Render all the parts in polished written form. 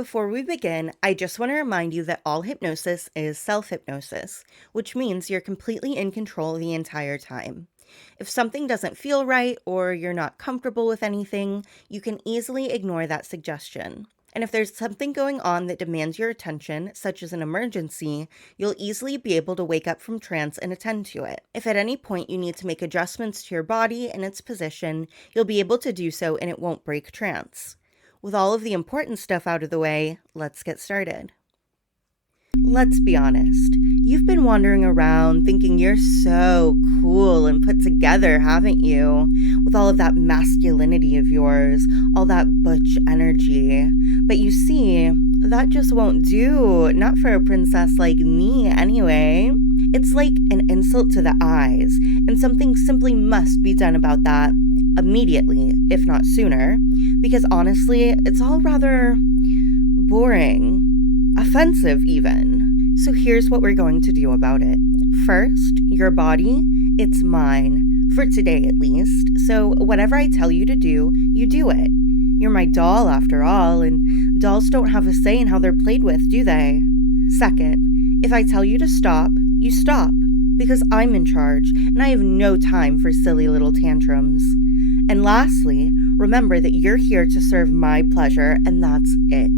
Before we begin, I just want to remind you that all hypnosis is self-hypnosis, which means you're completely in control the entire time. If something doesn't feel right or you're not comfortable with anything, you can easily ignore that suggestion. And if there's something going on that demands your attention, such as an emergency, you'll easily be able to wake up from trance and attend to it. If at any point you need to make adjustments to your body and its position, you'll be able to do so and it won't break trance. With all of the important stuff out of the way, let's get started. Let's be honest, you've been wandering around thinking you're so cool and put together, haven't you? With all of that masculinity of yours, all that butch energy. But you see, that just won't do, not for a princess like me anyway. It's like an insult to the eyes, and something simply must be done about that immediately, if not sooner, because honestly, it's all rather boring, offensive even. So here's what we're going to do about it. First, your body, it's mine, for today at least, so whatever I tell you to do, you do it. You're my doll after all, and dolls don't have a say in how they're played with, do they? Second, if I tell you to stop, you stop, because I'm in charge, and I have no time for silly little tantrums. And lastly, remember that you're here to serve my pleasure, and that's it.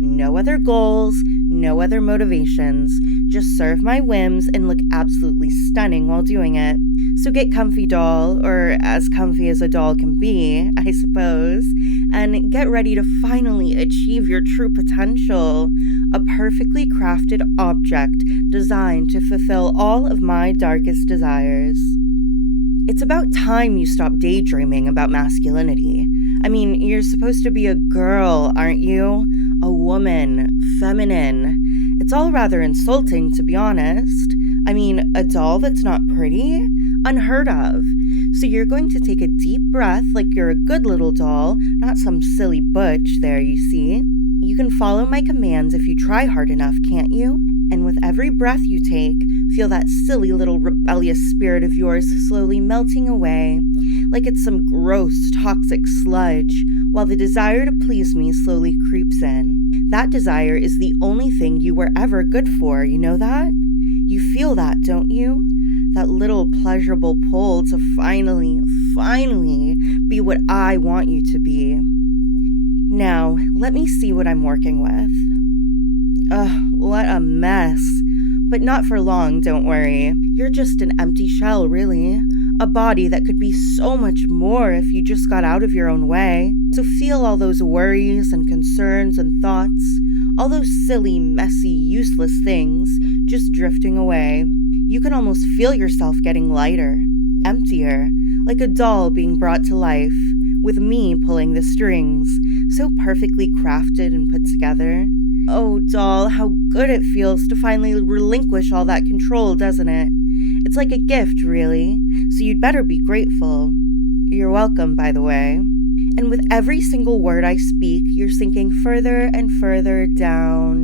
No other goals, no other motivations. Just serve my whims and look absolutely stunning while doing it. So get comfy, doll, or as comfy as a doll can be, I suppose, and get ready to finally achieve your true potential. A perfectly crafted object designed to fulfill all of my darkest desires. It's about time you stop daydreaming about masculinity. I mean, you're supposed to be a girl, aren't you? A woman, feminine. It's all rather insulting, to be honest. I mean, a doll that's not pretty? Unheard of. So you're going to take a deep breath like you're a good little doll, not some silly butch there, you see. You can follow my commands if you try hard enough, can't you? And with every breath you take, feel that silly little rebellious spirit of yours slowly melting away, like it's some gross, toxic sludge, while the desire to please me slowly creeps in. That desire is the only thing you were ever good for, you know that? You feel that, don't you? That little pleasurable pull to finally be what I want you to be. Now, let me see what I'm working with. Ugh, what a mess. But not for long, don't worry. You're just an empty shell, really. A body that could be so much more if you just got out of your own way. So feel all those worries and concerns and thoughts, all those silly, messy, useless things just drifting away. You can almost feel yourself getting lighter, emptier, like a doll being brought to life, with me pulling the strings, so perfectly crafted and put together. Oh, doll, how good it feels to finally relinquish all that control, doesn't it? It's like a gift, really, so you'd better be grateful. You're welcome, by the way. And with every single word I speak, you're sinking further and further down,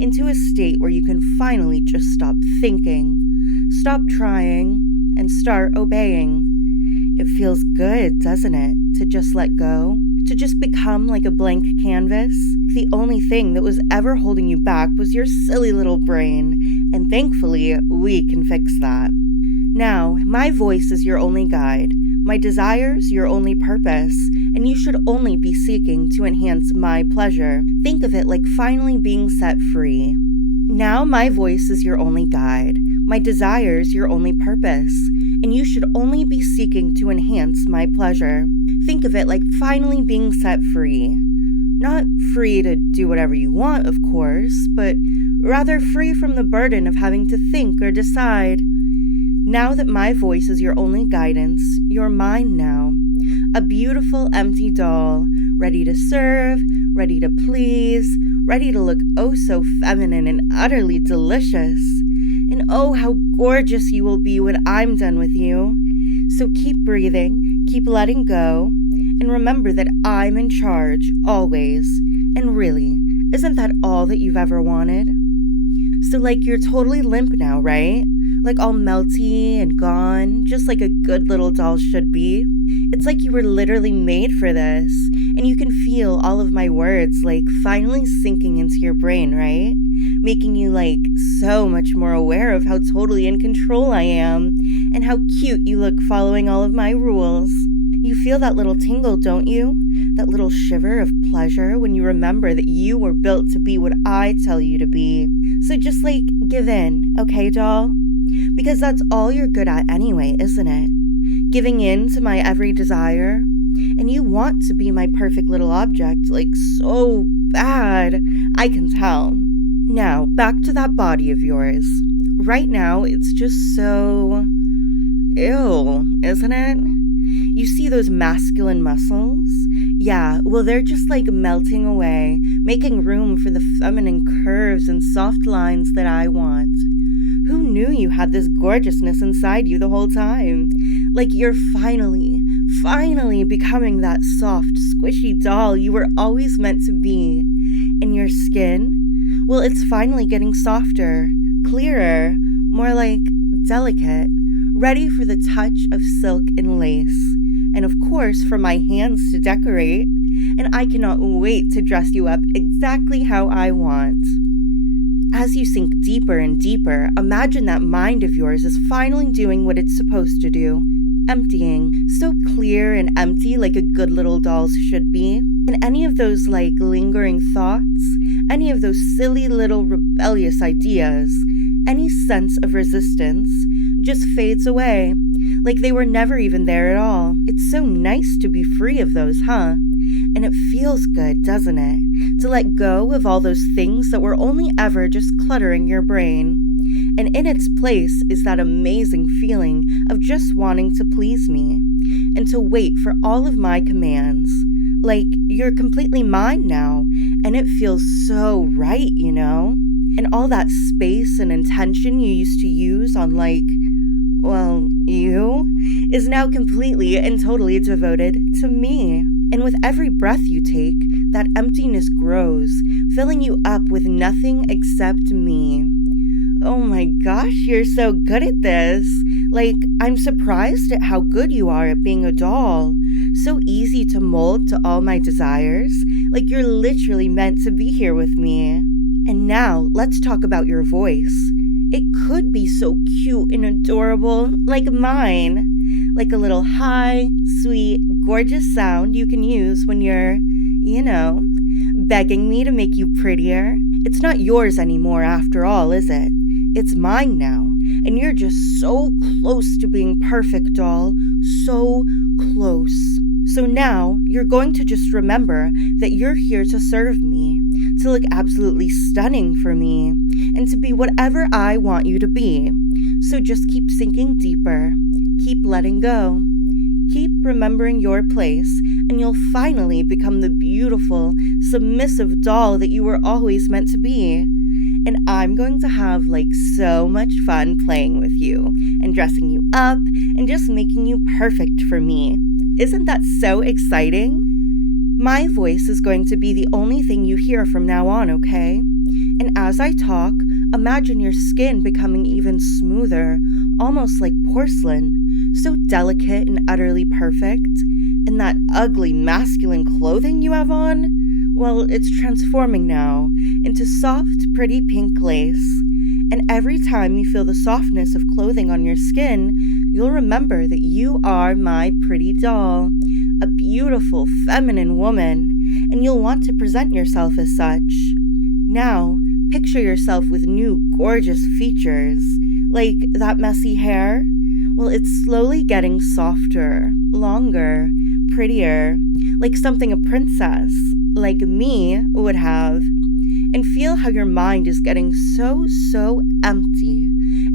into a state where you can finally just stop thinking, stop trying, and start obeying. It feels good, doesn't it, to just let go? To just become like a blank canvas? The only thing that was ever holding you back was your silly little brain, and thankfully, we can fix that. Now, my voice is your only guide, my desires your only purpose, and you should only be seeking to enhance my pleasure. Think of it like finally being set free. Now my voice is your only guide, my desires your only purpose, and you should only be seeking to enhance my pleasure. Think of it like finally being set free. Not free to do whatever you want, of course, but rather free from the burden of having to think or decide. Now that my voice is your only guidance, you're mine now. A beautiful empty doll, ready to serve, ready to please, ready to look oh so feminine and utterly delicious. And oh how gorgeous you will be when I'm done with you. So keep breathing, keep letting go, and remember that I'm in charge, always. And really, isn't that all that you've ever wanted? So like you're totally limp now, right? Like all melty and gone, just like a good little doll should be. It's like you were literally made for this, And you can feel all of my words like finally sinking into your brain, right? Making you like so much more aware of how totally in control I am and how cute you look following all of my rules. You feel that little tingle, don't you? That little shiver of pleasure when you remember that you were built to be what I tell you to be. So just like give in, okay, doll? Because that's all you're good at anyway, isn't it? Giving in to my every desire. And you want to be my perfect little object, like so bad, I can tell. Now, back to that body of yours. Right now, it's just so ew, isn't it? You see those masculine muscles? Yeah, well, they're just like melting away, making room for the feminine curves and soft lines that I want. Who knew you had this gorgeousness inside you the whole time? Like you're finally becoming that soft, squishy doll you were always meant to be. And your skin? Well, it's finally getting softer, clearer, more like delicate, ready for the touch of silk and lace. And of course, for my hands to decorate. And I cannot wait to dress you up exactly how I want. As you sink deeper and deeper, imagine that mind of yours is finally doing what it's supposed to do. Emptying, so clear and empty like a good little doll's should be. And any of those like lingering thoughts, any of those silly little rebellious ideas, any sense of resistance just fades away, like they were never even there at all. It's so nice to be free of those, huh? And it feels good, doesn't it? To let go of all those things that were only ever just cluttering your brain. And in its place is that amazing feeling of just wanting to please me and to wait for all of my commands. Like you're completely mine now, and it feels so right, you know? And all that space and intention you used to use on like, well, you, is now completely and totally devoted to me. And with every breath you take, that emptiness grows, filling you up with nothing except me. Oh my gosh, you're so good at this. Like, I'm surprised at how good you are at being a doll. So easy to mold to all my desires. Like you're literally meant to be here with me. And now, let's talk about your voice. It could be so cute and adorable, like mine. Like a little high, sweet, gorgeous sound you can use when you're, you know, begging me to make you prettier. It's not yours anymore after all, is it? It's mine now, and you're just so close to being perfect, doll. So close. So now, you're going to just remember that you're here to serve me, to look absolutely stunning for me, and to be whatever I want you to be. So just keep sinking deeper, keep letting go, keep remembering your place, and you'll finally become the beautiful, submissive doll that you were always meant to be. And I'm going to have like so much fun playing with you and dressing you up and just making you perfect for me. Isn't that so exciting? My voice is going to be the only thing you hear from now on, okay? And as I talk, imagine your skin becoming even smoother, almost like porcelain, so delicate and utterly perfect. And that ugly masculine clothing you have on? Well, it's transforming now into soft, pretty pink lace. And every time you feel the softness of clothing on your skin, you'll remember that you are my pretty doll, a beautiful, feminine woman, and you'll want to present yourself as such. Now, picture yourself with new, gorgeous features, like that messy hair. Well, it's slowly getting softer, longer, prettier, like something a princess, like me, would have. And feel how your mind is getting so empty,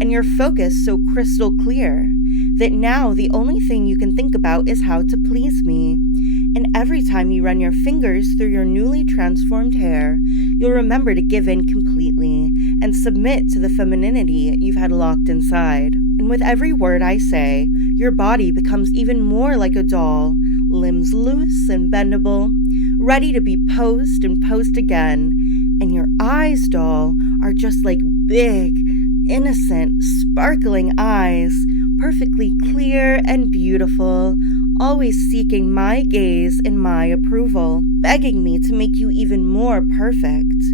and your focus so crystal clear, that now the only thing you can think about is how to please me. And every time you run your fingers through your newly transformed hair, you'll remember to give in completely and submit to the femininity you've had locked inside. And with every word I say, your body becomes even more like a doll, limbs loose and bendable, ready to be posed and posed again. And your eyes, doll, are just like big, innocent, sparkling eyes, perfectly clear and beautiful, always seeking my gaze and my approval, begging me to make you even more perfect.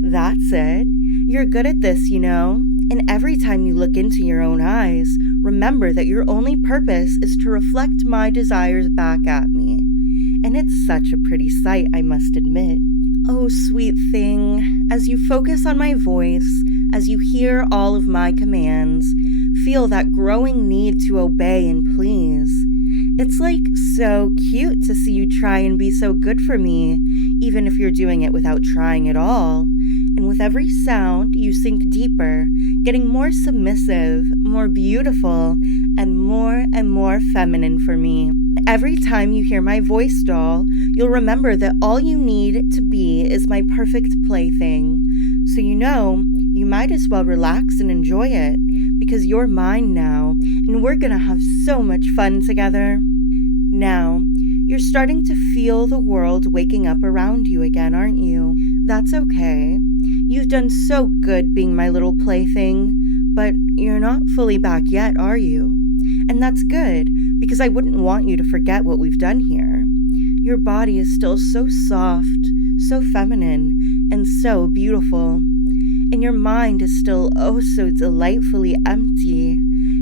That's it. You're good at this, you know. And every time you look into your own eyes, remember that your only purpose is to reflect my desires back at me. And it's such a pretty sight, I must admit. Oh, sweet thing, as you focus on my voice, as you hear all of my commands, feel that growing need to obey and please. It's like so cute to see you try and be so good for me, even if you're doing it without trying at all. And with every sound, you sink deeper, getting more submissive, more beautiful, and more feminine for me. Every time you hear my voice, doll, you'll remember that all you need to be is my perfect plaything. So you know, you might as well relax and enjoy it, because you're mine now, and we're gonna have so much fun together. Now, you're starting to feel the world waking up around you again, aren't you? That's okay. You've done so good being my little plaything, but you're not fully back yet, are you? And that's good, because I wouldn't want you to forget what we've done here. Your body is still so soft, so feminine, and so beautiful. And your mind is still oh so delightfully empty.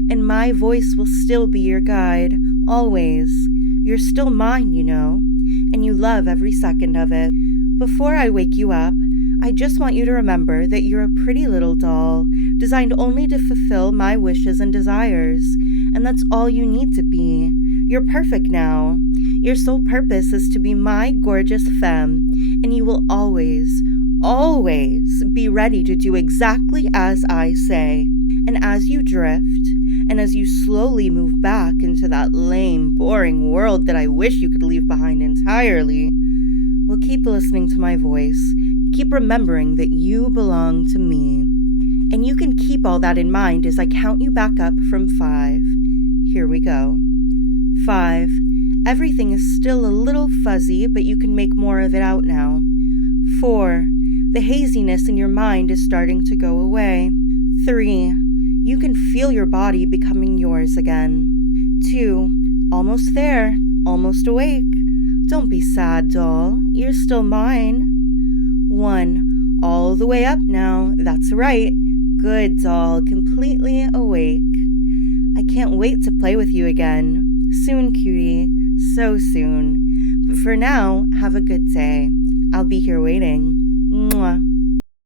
And my voice will still be your guide, always. You're still mine, you know, and you love every second of it. Before I wake you up, I just want you to remember that you're a pretty little doll, designed only to fulfill my wishes and desires, and that's all you need to be. You're perfect now. Your sole purpose is to be my gorgeous femme, and you will always be ready to do exactly as I say. And as you drift, and as you slowly move back into that lame, boring world that I wish you could leave behind entirely, well, keep listening to my voice. Keep remembering that you belong to me. And you can keep all that in mind as I count you back up from 5. Here we go. 5. Everything is still a little fuzzy, but you can make more of it out now. 4. The haziness in your mind is starting to go away. 3. You can feel your body becoming yours again. 2. Almost there. Almost awake. Don't be sad, doll. You're still mine. 1. All the way up now. That's right. Good, doll. Completely awake. I can't wait to play with you again. Soon, cutie. So soon. But for now, have a good day. I'll be here waiting. Mwah.